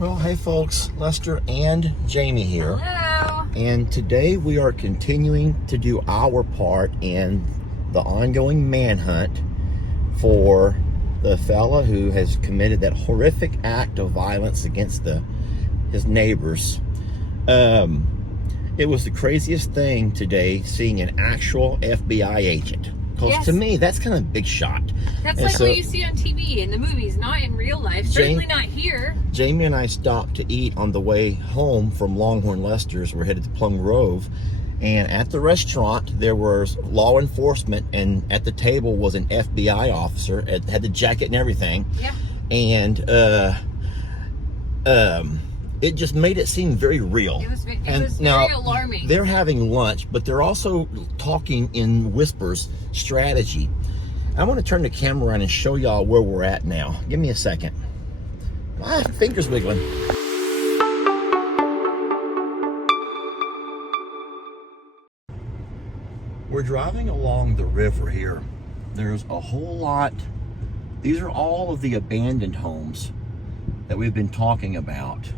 Well, hey folks, Lester and Jamie here. Hello. And today we are continuing to do our part in the ongoing manhunt for the fella who has committed that horrific act of violence against his neighbors. It was the craziest thing today, seeing an actual FBI agent. Because to me, that's kind of a big shot. That's like what you see on TV in the movies, not in real life. Certainly not here. Jamie and I stopped to eat on the way home from Longhorn Lester's. We're headed to Plum Grove. And at the restaurant, there was law enforcement. And at the table was an FBI officer. It had the jacket and everything. Yeah. And it just made it seem very real. It was very alarming. They're having lunch, but they're also talking in whispers strategy. I want to turn the camera around and show y'all where we're at now. Give me a second. My fingers wiggling. We're driving along the river here. There's a whole lot. These are all of the abandoned homes that we've been talking about.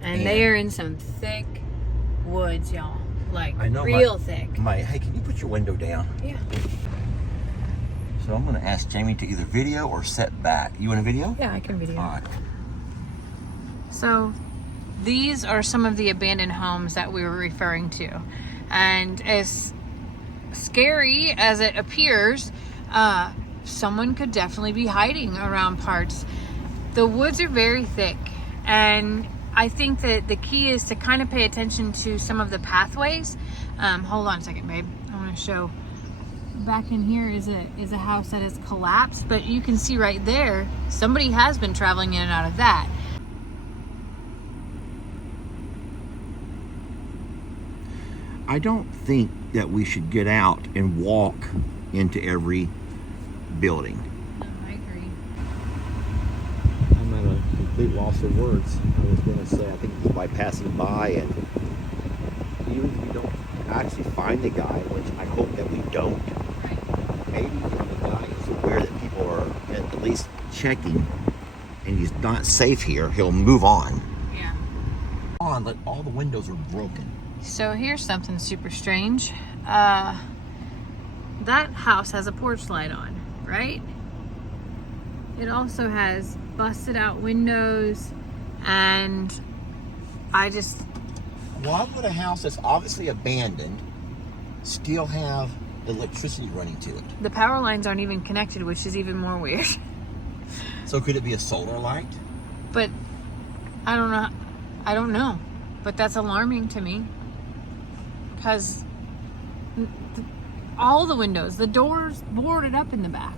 And they are in some thick woods, y'all. Like, I know, real thick. Hey, can you put your window down? Yeah. So I'm going to ask Jamie to either video or set back. You want a video? Yeah, I can video. All right. So, these are some of the abandoned homes that we were referring to. And as scary as it appears, someone could definitely be hiding around parts. The woods are very thick, and I think that the key is to kind of pay attention to some of the pathways. Hold on a second, babe. I want to show. Back in here is a house that has collapsed, but you can see right there, somebody has been traveling in and out of that. I don't think that we should get out and walk into every building. No, I agree. I'm at a complete loss of words. I was going to say, I think it's by passing by, and even if we don't actually find the guy, which I hope that we don't, maybe when the guy is aware that people are at least checking and he's not safe here, he'll move on. Yeah. But all the windows are broken. So here's something super strange. That house has a porch light on, right? It also has busted out windows, and why would a house that's obviously abandoned still have electricity running to it? The power lines aren't even connected, which is even more weird. So could it be a solar light? But I don't know. But that's alarming to me, because all the windows, the doors boarded up in the back.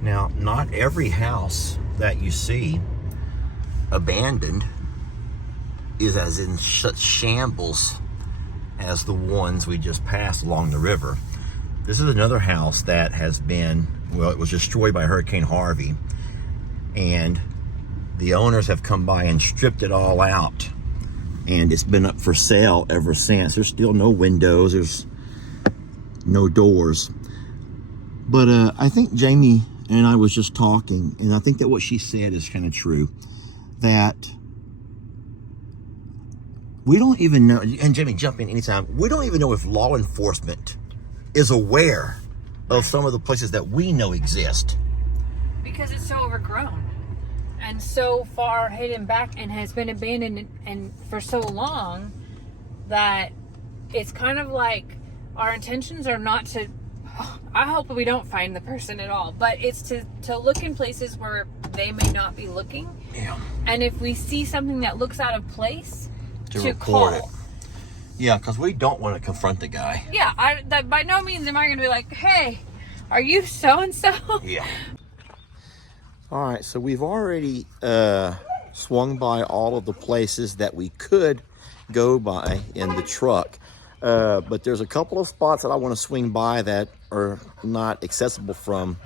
Now, not every house that you see abandoned is as in such shambles as the ones we just passed along the river. This is another house that has been, well, it was destroyed by Hurricane Harvey, and the owners have come by and stripped it all out, and it's been up for sale ever since. There's still no windows, there's no doors. But I think Jamie and I was just talking, and I think that what she said is kind of true, that we don't even know, and Jamie, jump in anytime, we don't even know if law enforcement is aware of some of the places that we know exist. Because it's so overgrown and so far hidden back and has been abandoned and for so long that it's kind of like our intentions are not to, I hope we don't find the person at all, but it's to look in places where they may not be looking. Yeah. And if we see something that looks out of place, to report call. It. Yeah, because we don't want to confront the guy. Yeah, by no means am I going to be like, hey, are you so-and-so? Yeah. All right, so we've already swung by all of the places that we could go by in the truck. But there's a couple of spots that I want to swing by that are not accessible from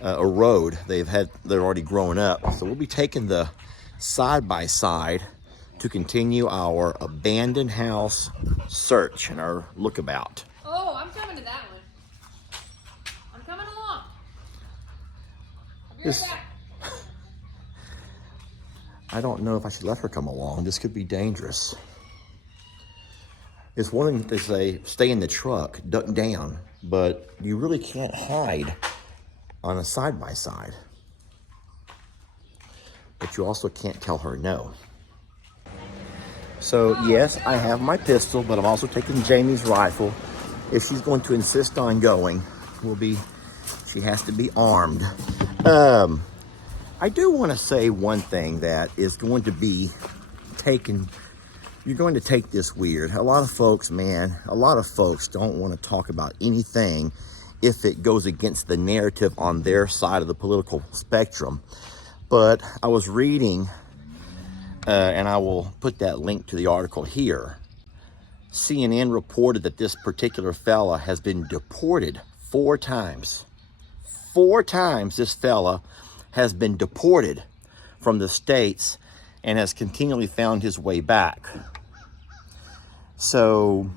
a road. They're already grown up. So we'll be taking the side-by-side to continue our abandoned house search and our lookabout. Oh, I'm coming to that one. I'm coming along. I'll be right back. I don't know if I should let her come along. This could be dangerous. It's one thing to say, stay in the truck, duck down, but you really can't hide on a side-by-side. But you also can't tell her no. So yes, I have my pistol, but I'm also taking Jamie's rifle. If she's going to insist on going, she has to be armed. I do want to say one thing that is going to be taken. You're going to take this weird. A lot of folks don't want to talk about anything if it goes against the narrative on their side of the political spectrum. But I was reading, and I will put that link to the article here. CNN reported that this particular fella has been deported 4 times. 4 times this fella has been deported from the States and has continually found his way back. So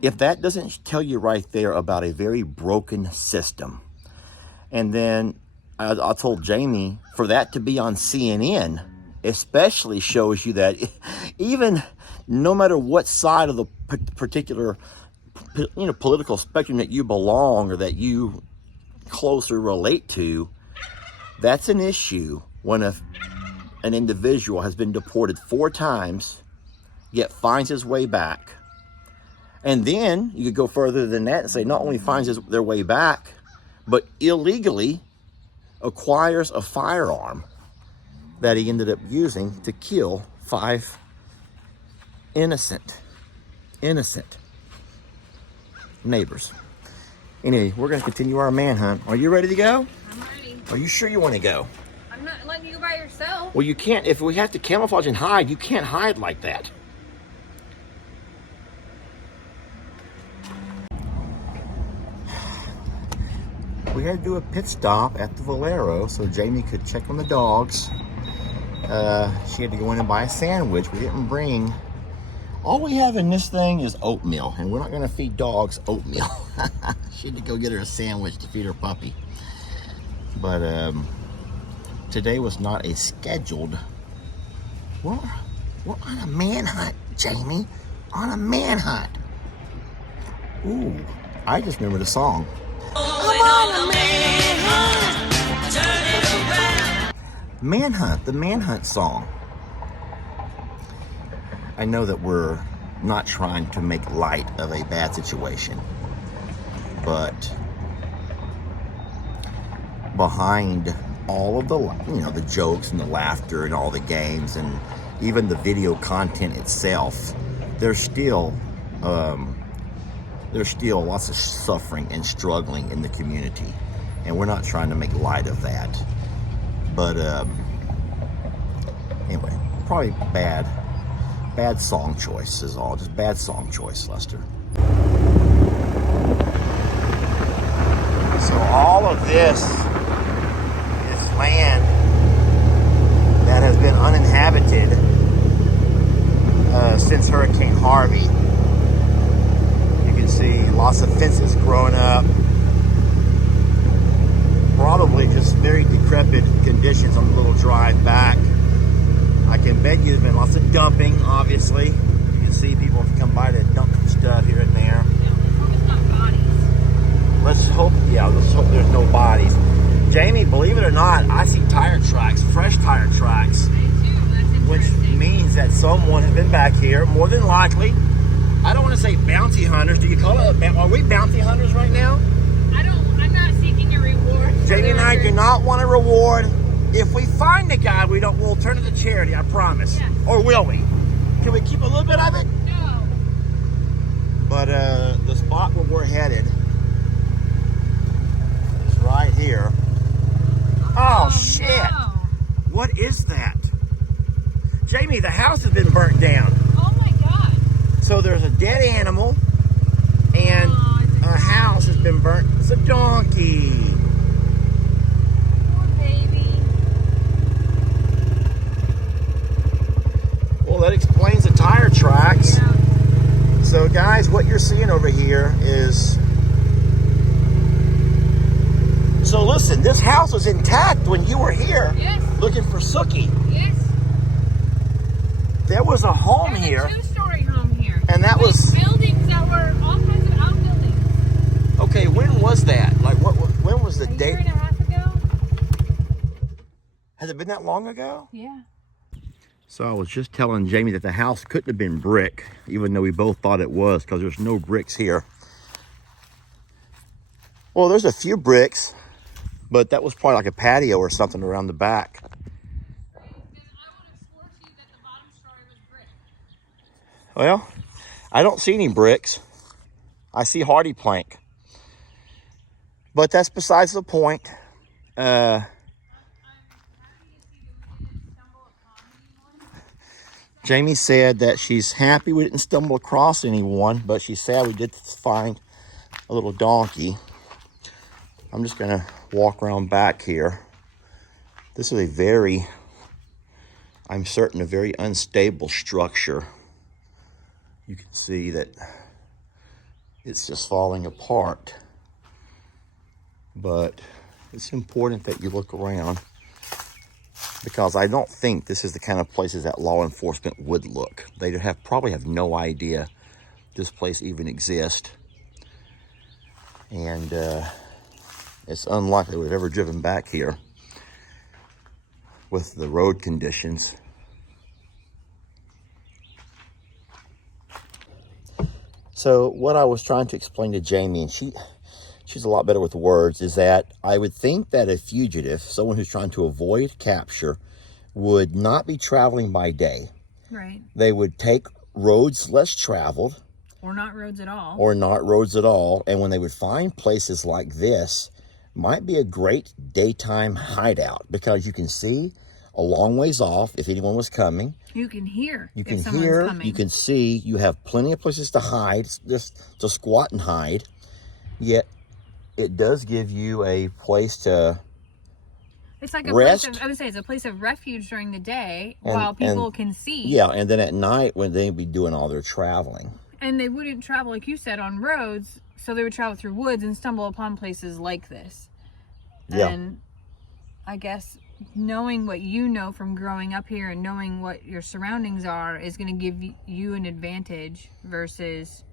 if that doesn't tell you right there about a very broken system, and then I told Jamie, for that to be on CNN especially shows you that even no matter what side of the particular political spectrum that you belong or that you closer relate to, that's an issue when an individual has been deported 4 times, yet finds his way back. And then you could go further than that and say not only finds their way back, but illegally acquires a firearm that he ended up using to kill 5 innocent neighbors. Anyway, we're going to continue our manhunt. Are you ready to go? I'm ready. Are you sure you want to go? I'm not letting you go by yourself. Well, you can't. If we have to camouflage and hide, you can't hide like that. We had to do a pit stop at the Valero so Jamie could check on the dogs. She had to go in and buy a sandwich. We didn't bring... All we have in this thing is oatmeal, and we're not going to feed dogs oatmeal. She had to go get her a sandwich to feed her puppy. But today was not a scheduled... We're on a manhunt, Jamie. On a manhunt. Ooh, I just remember the song. I'm on a manhunt. Turn it around. Manhunt, the manhunt song. I know that we're not trying to make light of a bad situation, but behind all of the, the jokes and the laughter and all the games and even the video content itself, there's still lots of suffering and struggling in the community, and we're not trying to make light of that. But anyway, probably bad song choice is all. Just bad song choice, Lester. So all of this is land that has been uninhabited since Hurricane Harvey. You can see lots of fences growing up. Probably just very decrepit conditions on the little drive back. I can bet you there's been lots of dumping, obviously. You can see people have come by to dump some stuff here and there. Let's hope there's no bodies. Jamie, believe it or not, I see tire tracks, fresh tire tracks. Which means that someone has been back here, more than likely. I don't want to say bounty hunters. Do you call it are we bounty hunters right now? I'm not seeking a reward. Jamie and I do not want a reward. If we find the guy, we'll turn it to charity, I promise. Yes. Or will we? Can we keep a little bit of it? No. But the spot where we're headed is right here. Oh shit. No. What is that? Jamie, the house has been burnt down. Oh my God. So there's a dead animal and a house has been burnt. It's a donkey. Poor baby. Well, that explains the tire tracks. Yeah. So guys, what you're seeing over here is... So listen, this house was intact when you were here. Yes. Looking for Sookie. Yes. There was a home There's here. a two-story home here. And that With was... buildings that were all kinds of outbuildings. Okay, when was that? Like, when was the date? A year and a half ago. Has it been that long ago? Yeah. So I was just telling Jamie that the house couldn't have been brick, even though we both thought it was, because there's no bricks here. Well, there's a few bricks, but that was probably like a patio or something around the back. Well, I don't see any bricks. I see hardy plank. But that's besides the point. Jamie said that she's happy we didn't stumble across anyone, but she said we did find a little donkey. I'm just gonna walk around back here. This is a very, I'm certain, a very unstable structure. You can see that it's just falling apart. But it's important that you look around, because I don't think this is the kind of places that law enforcement would look. They probably have no idea this place even exists. And it's unlikely we've ever driven back here with the road conditions. So what I was trying to explain to Jamie, and she's a lot better with words, is that I would think that a fugitive, someone who's trying to avoid capture, would not be traveling by day. Right. They would take roads less traveled. Or not roads at all. Or not roads at all. And when they would find places like this, might be a great daytime hideout, because you can see a long ways off if anyone was coming. You can hear. You can hear, you can see, you have plenty of places to hide, just to squat and hide. Yet it does give you a place to it's like a rest. Place of, I would say it's a place of refuge during the day while people can see. Yeah, and then at night when they'd be doing all their traveling. And they wouldn't travel, like you said, on roads, so they would travel through woods and stumble upon places like this. Yeah. And I guess knowing what you know from growing up here and knowing what your surroundings are is going to give you an advantage versus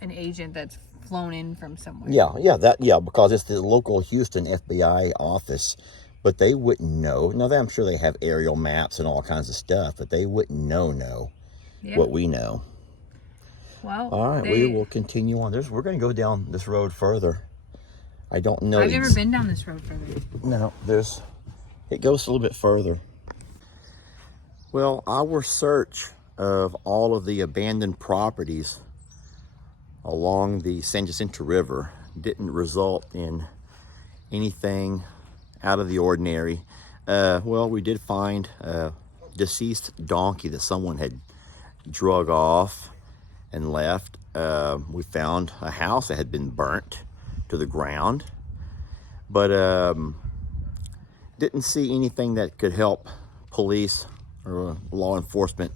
an agent that's flown in from somewhere. Yeah, because it's the local Houston FBI office, but they wouldn't know. Now, I'm sure they have aerial maps and all kinds of stuff, but they wouldn't know what we know. Well, all right, we will continue on. We're going to go down this road further. I don't know. I've never been down this road further. No, it goes a little bit further. Well, our search of all of the abandoned properties along the San Jacinto River didn't result in anything out of the ordinary. Well, we did find a deceased donkey that someone had drug off and left. We found a house that had been burnt to the ground, but didn't see anything that could help police or law enforcement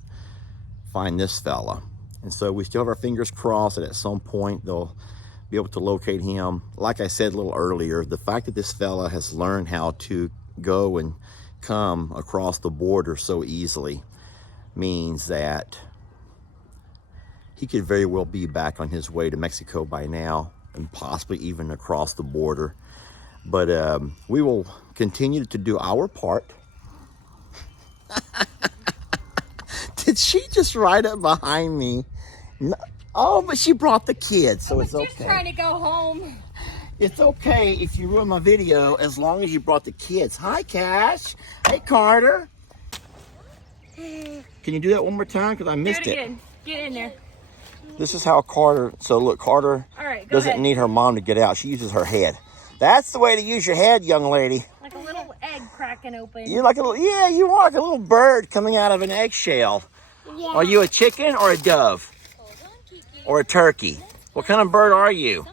find this fella. And so we still have our fingers crossed that at some point they'll be able to locate him. Like I said a little earlier, the fact that this fella has learned how to go and come across the border so easily means that he could very well be back on his way to Mexico by now, and possibly even across the border. But we will continue to do our part. Did she just ride up behind me? No. Oh, but she brought the kids, so it's okay. I was just trying to go home. It's okay if you ruin my video, as long as you brought the kids. Hi, Cash. Hey, Carter. Can you do that one more time? Because I missed it. Again. Get in there. This is how Carter, so look, Carter doesn't need her mom to get out. She uses her head. That's the way to use your head, young lady. Like a little egg cracking open. You're like a little, yeah, you are like a little bird coming out of an eggshell. Yeah. Are you a chicken or a dove? Or a turkey? What kind of bird are you?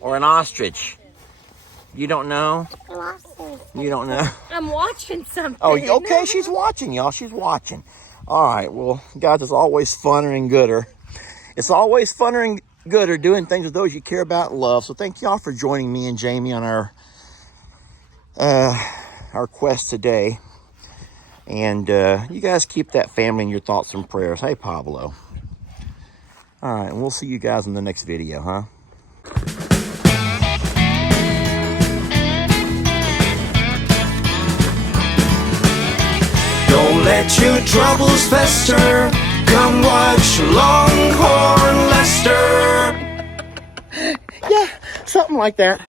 Or an ostrich? You don't know? You don't know? I'm watching something. Oh, okay, she's watching, y'all. She's watching. All right, well, guys, it's always funner and gooder. It's always funner and gooder doing things with those you care about and love. So thank y'all for joining me and Jamie on our quest today. And you guys keep that family in your thoughts and prayers. Hey, Pablo. All right, and we'll see you guys in the next video, huh? Don't let your troubles fester. Come watch Longhorn Lester. Yeah, something like that.